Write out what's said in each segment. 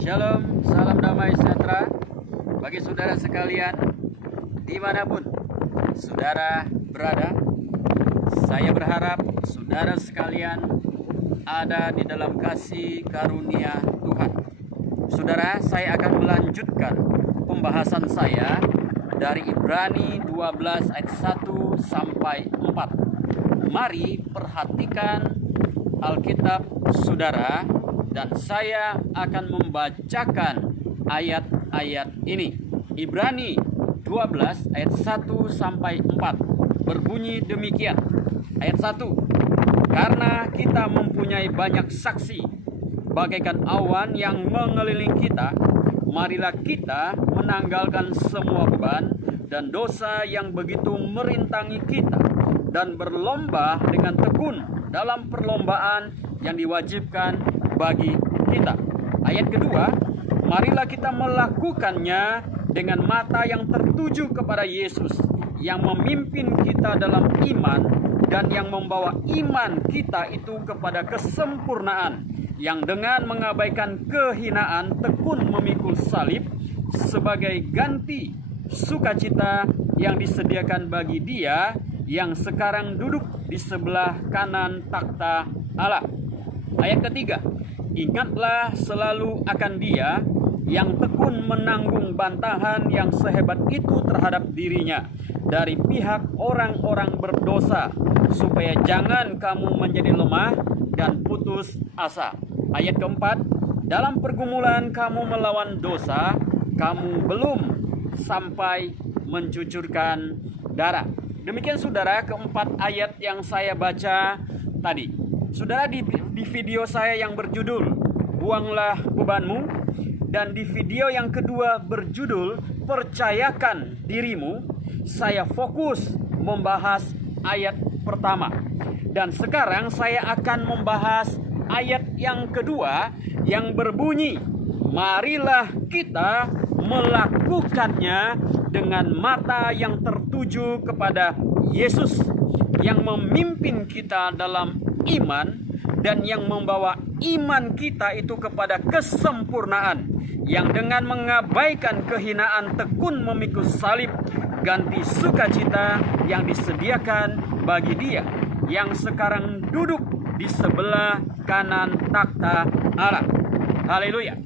Shalom, salam damai sejahtera bagi saudara sekalian dimanapun saudara berada. Saya berharap saudara sekalian ada di dalam kasih karunia Tuhan. Saudara, saya akan melanjutkan pembahasan saya dari Ibrani 12 ayat 1 sampai 4. Mari perhatikan Alkitab saudara, dan saya akan membacakan ayat-ayat ini. Ibrani 12 ayat 1 sampai 4 berbunyi demikian. Ayat 1. Karena kita mempunyai banyak saksi bagaikan awan yang mengelilingi kita, marilah kita menanggalkan semua beban dan dosa yang begitu merintangi kita, dan berlomba dengan tekun dalam perlombaan yang diwajibkan bagi kita. Ayat kedua, marilah kita melakukannya dengan mata yang tertuju kepada Yesus, yang memimpin kita dalam iman dan yang membawa iman kita itu kepada kesempurnaan, yang dengan mengabaikan kehinaan tekun memikul salib sebagai ganti sukacita yang disediakan bagi Dia yang sekarang duduk di sebelah kanan takhta Allah. Ayat ketiga, ingatlah selalu akan Dia yang tekun menanggung bantahan yang sehebat itu terhadap dirinya dari pihak orang-orang berdosa, supaya jangan kamu menjadi lemah dan putus asa. Ayat keempat, dalam pergumulan kamu melawan dosa, kamu belum sampai mencucurkan darah. Demikian saudara, keempat ayat yang saya baca tadi. Saudara, di video saya yang berjudul Buanglah Bebanmu, dan di video yang kedua berjudul Percayakan Dirimu, saya fokus membahas ayat pertama. Dan sekarang saya akan membahas ayat yang kedua yang berbunyi, marilah kita melakukannya dengan mata yang tertuju kepada Yesus, yang memimpin kita dalam iman dan yang membawa iman kita itu kepada kesempurnaan, yang dengan mengabaikan kehinaan tekun memikul salib ganti sukacita yang disediakan bagi Dia yang sekarang duduk di sebelah kanan takhta Allah. Haleluya.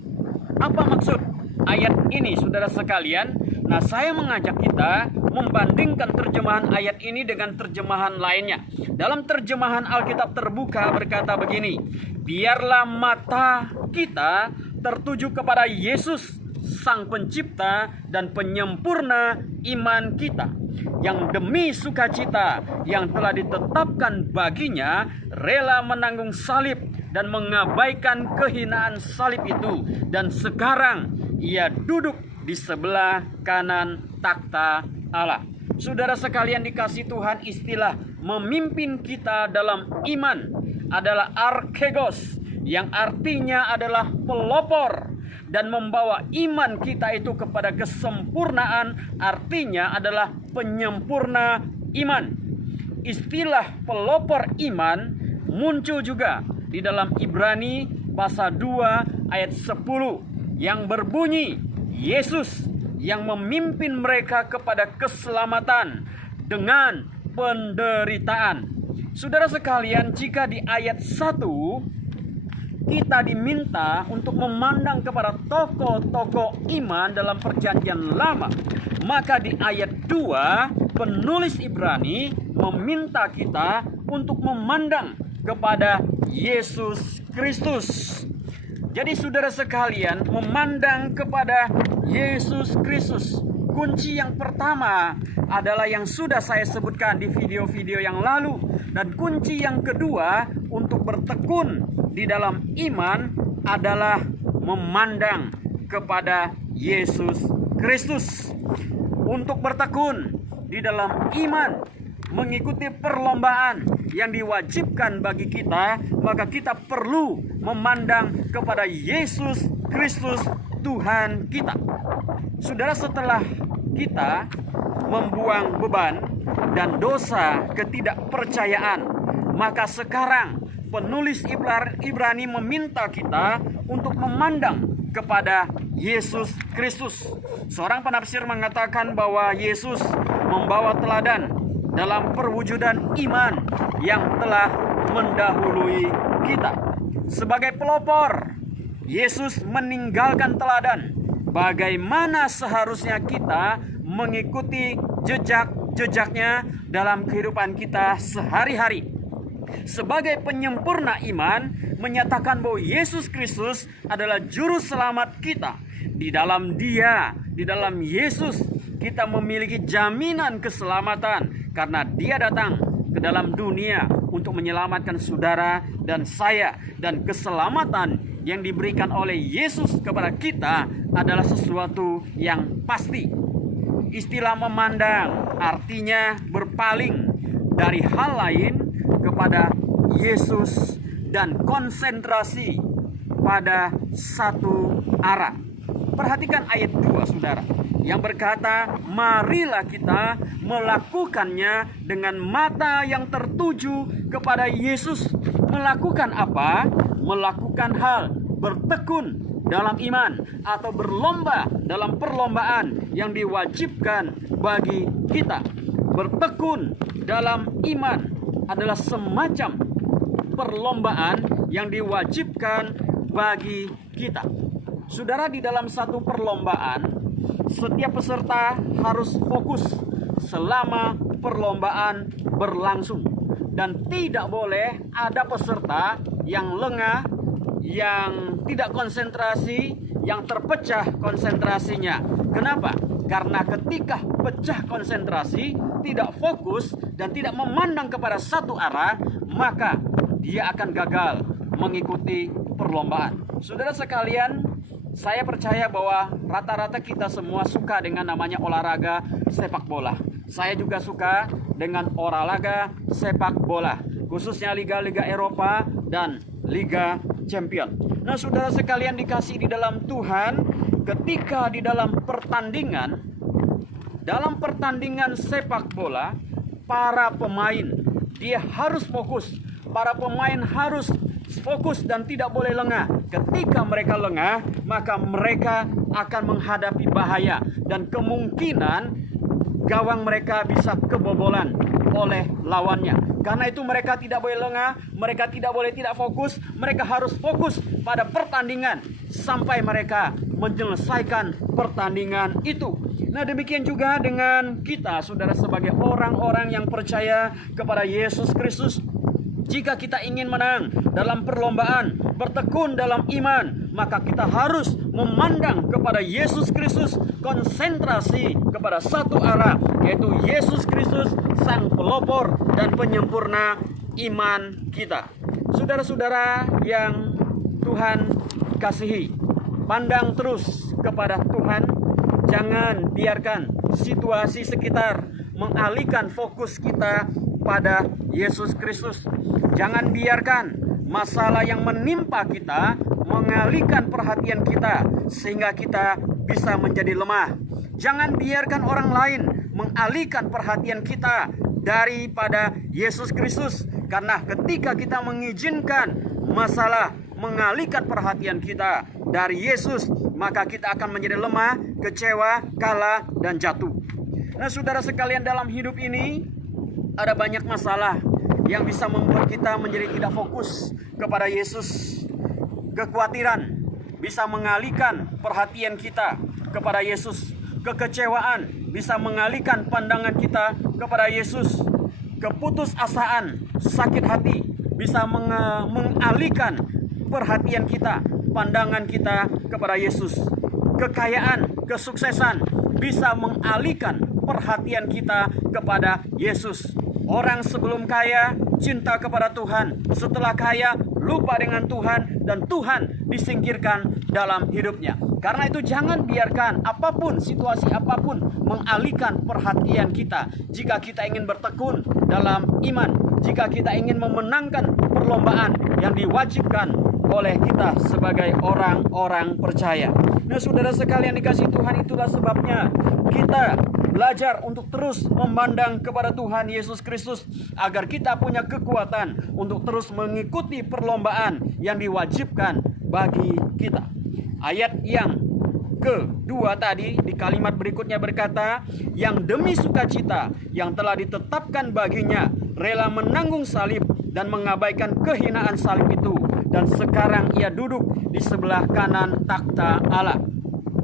Apa maksud ayat ini saudara sekalian? Nah, saya mengajak kita membandingkan terjemahan ayat ini dengan terjemahan lainnya. Dalam terjemahan Alkitab Terbuka berkata begini, biarlah mata kita tertuju kepada Yesus, Sang Pencipta dan Penyempurna iman kita, yang demi sukacita yang telah ditetapkan baginya rela menanggung salib dan mengabaikan kehinaan salib itu, dan sekarang Ia duduk di sebelah kanan takhta Allah. Saudara sekalian dikasih Tuhan, istilah memimpin kita dalam iman adalah arkegos, yang artinya adalah pelopor, dan membawa iman kita itu kepada kesempurnaan artinya adalah penyempurna iman. Istilah pelopor iman muncul juga di dalam Ibrani pasal 2 ayat 10 yang berbunyi, Yesus yang memimpin mereka kepada keselamatan dengan penderitaan. Saudara sekalian, jika di ayat 1 kita diminta untuk memandang kepada tokoh-tokoh iman dalam perjanjian lama, maka di ayat 2 penulis Ibrani meminta kita untuk memandang kepada Yesus Kristus. Jadi saudara sekalian, memandang kepada Yesus Kristus. Kunci yang pertama adalah yang sudah saya sebutkan di video-video yang lalu. Dan kunci yang kedua untuk bertekun di dalam iman adalah memandang kepada Yesus Kristus. Untuk bertekun di dalam iman, mengikuti perlombaan yang diwajibkan bagi kita, maka kita perlu memandang kepada Yesus Kristus Tuhan kita. Saudara, setelah kita membuang beban dan dosa ketidakpercayaan, maka sekarang penulis Ibrani meminta kita untuk memandang kepada Yesus Kristus. Seorang penafsir mengatakan bahwa Yesus membawa teladan dalam perwujudan iman yang telah mendahului kita. Sebagai pelopor, Yesus meninggalkan teladan bagaimana seharusnya kita mengikuti jejak-jejaknya dalam kehidupan kita sehari-hari. Sebagai penyempurna iman, menyatakan bahwa Yesus Kristus adalah juru selamat kita. Di dalam Dia, di dalam Yesus, kita memiliki jaminan keselamatan karena Dia datang ke dalam dunia untuk menyelamatkan saudara dan saya. Dan keselamatan yang diberikan oleh Yesus kepada kita adalah sesuatu yang pasti. Istilah memandang artinya berpaling dari hal lain kepada Yesus dan konsentrasi pada satu arah. Perhatikan ayat 2, saudara, yang berkata, marilah kita melakukannya dengan mata yang tertuju kepada Yesus. Melakukan apa? Melakukan hal, bertekun dalam iman atau berlomba dalam perlombaan yang diwajibkan bagi kita. Bertekun dalam iman adalah semacam perlombaan yang diwajibkan bagi kita. Saudara, di dalam satu perlombaan, setiap peserta harus fokus selama perlombaan berlangsung. Dan tidak boleh ada peserta yang lengah, yang tidak konsentrasi, yang terpecah konsentrasinya. Kenapa? Karena ketika pecah konsentrasi, tidak fokus dan tidak memandang kepada satu arah, maka dia akan gagal mengikuti perlombaan. Saudara sekalian, saya percaya bahwa rata-rata kita semua suka dengan namanya olahraga sepak bola. Saya juga suka dengan olahraga sepak bola, khususnya liga-liga Eropa dan Liga Champion. Nah, saudara sekalian dikasih di dalam Tuhan, ketika di dalam pertandingan sepak bola, para pemain dia harus fokus. Para pemain harus fokus dan tidak boleh lengah. Ketika mereka lengah, maka mereka akan menghadapi bahaya dan kemungkinan gawang mereka bisa kebobolan oleh lawannya. Karena itu mereka tidak boleh lengah, mereka tidak boleh tidak fokus, mereka harus fokus pada pertandingan sampai mereka menyelesaikan pertandingan itu. Nah, demikian juga dengan kita, saudara, sebagai orang-orang yang percaya kepada Yesus Kristus. Jika kita ingin menang dalam perlombaan, bertekun dalam iman, maka kita harus memandang kepada Yesus Kristus, konsentrasi kepada satu arah, yaitu Yesus Kristus, Sang Pelopor dan Penyempurna iman kita. Saudara-saudara yang Tuhan kasihi, pandang terus kepada Tuhan. Jangan biarkan situasi sekitar mengalihkan fokus kita pada Yesus Kristus. Jangan biarkan masalah yang menimpa kita mengalihkan perhatian kita sehingga kita bisa menjadi lemah. Jangan biarkan orang lain mengalihkan perhatian kita daripada Yesus Kristus. Karena ketika kita mengizinkan masalah mengalihkan perhatian kita dari Yesus, maka kita akan menjadi lemah, kecewa, kalah, dan jatuh. Nah, saudara sekalian, dalam hidup ini ada banyak masalah yang bisa membuat kita menjadi tidak fokus kepada Yesus. Kekhawatiran bisa mengalihkan perhatian kita kepada Yesus. Kekecewaan bisa mengalihkan pandangan kita kepada Yesus. Keputusasaan, sakit hati bisa mengalihkan perhatian kita, pandangan kita kepada Yesus. Kekayaan, kesuksesan bisa mengalihkan perhatian kita kepada Yesus. Orang sebelum kaya cinta kepada Tuhan, setelah kaya lupa dengan Tuhan, dan Tuhan disingkirkan dalam hidupnya. Karena itu jangan biarkan apapun, situasi apapun mengalihkan perhatian kita. Jika kita ingin bertekun dalam iman, jika kita ingin memenangkan perlombaan yang diwajibkan oleh kita sebagai orang-orang percaya. Nah, saudara sekalian dikasih Tuhan, itulah sebabnya kita belajar untuk terus memandang kepada Tuhan Yesus Kristus, agar kita punya kekuatan untuk terus mengikuti perlombaan yang diwajibkan bagi kita. Ayat yang kedua tadi di kalimat berikutnya berkata, yang demi sukacita yang telah ditetapkan baginya rela menanggung salib dan mengabaikan kehinaan salib itu, dan sekarang ia duduk di sebelah kanan takhta Allah.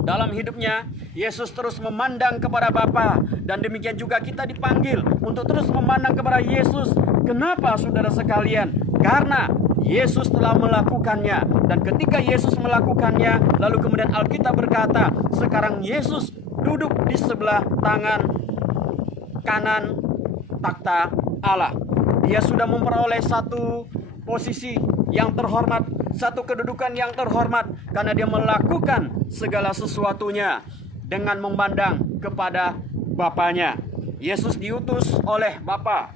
Dalam hidupnya, Yesus terus memandang kepada Bapa, dan demikian juga kita dipanggil untuk terus memandang kepada Yesus. Kenapa, saudara sekalian? Karena Yesus telah melakukannya, dan ketika Yesus melakukannya, lalu kemudian Alkitab berkata, sekarang Yesus duduk di sebelah tangan kanan takhta Allah. Dia sudah memperoleh satu posisi yang terhormat, satu kedudukan yang terhormat, karena dia melakukan segala sesuatunya dengan memandang kepada Bapanya. Yesus diutus oleh Bapa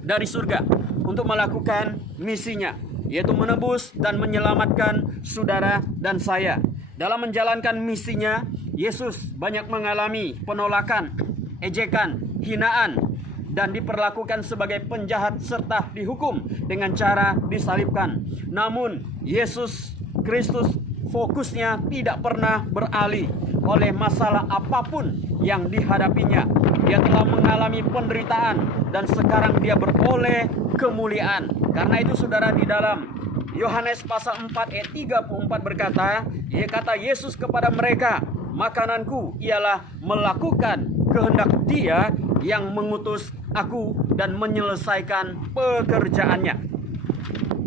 dari surga untuk melakukan misinya, yaitu menebus dan menyelamatkan saudara dan saya. Dalam menjalankan misinya, Yesus banyak mengalami penolakan, ejekan, hinaan, dan diperlakukan sebagai penjahat serta dihukum dengan cara disalibkan. Namun Yesus Kristus fokusnya tidak pernah beralih oleh masalah apapun yang dihadapinya. Dia telah mengalami penderitaan dan sekarang dia beroleh kemuliaan. Karena itu saudara, di dalam Yohanes pasal 4 ayat 34 berkata, kata Yesus kepada mereka, makananku ialah melakukan kehendak Dia yang mengutus aku dan menyelesaikan pekerjaannya.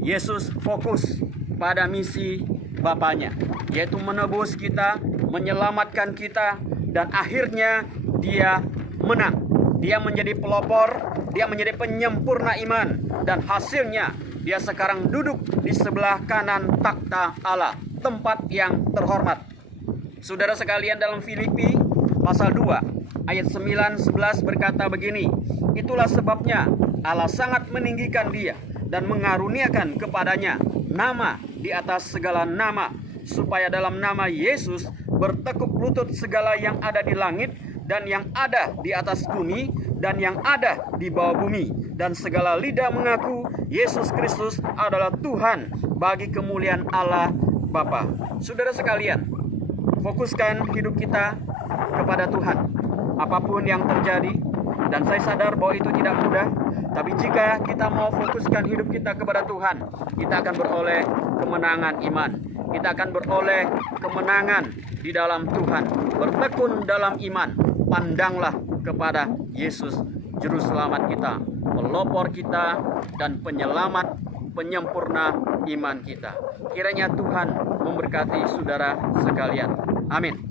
Yesus fokus pada misi Bapanya, yaitu menebus kita, menyelamatkan kita, dan akhirnya dia menang. Dia menjadi pelopor, dia menjadi penyempurna iman, dan hasilnya dia sekarang duduk di sebelah kanan takhta Allah, tempat yang terhormat. Saudara sekalian, dalam Filipi pasal 2 ayat 9-11 berkata begini, itulah sebabnya Allah sangat meninggikan dia dan mengaruniakan kepadanya nama di atas segala nama, supaya dalam nama Yesus bertekuk lutut segala yang ada di langit dan yang ada di atas bumi dan yang ada di bawah bumi, dan segala lidah mengaku Yesus Kristus adalah Tuhan bagi kemuliaan Allah Bapa. Saudara sekalian, fokuskan hidup kita kepada Tuhan. Apapun yang terjadi, dan saya sadar bahwa itu tidak mudah, tapi jika kita mau fokuskan hidup kita kepada Tuhan, kita akan beroleh kemenangan iman. Kita akan beroleh kemenangan di dalam Tuhan. Bertekun dalam iman. Pandanglah kepada Yesus, Juru Selamat kita, pelopor kita, dan penyelamat, penyempurna iman kita. Kiranya Tuhan memberkati saudara sekalian. Amin.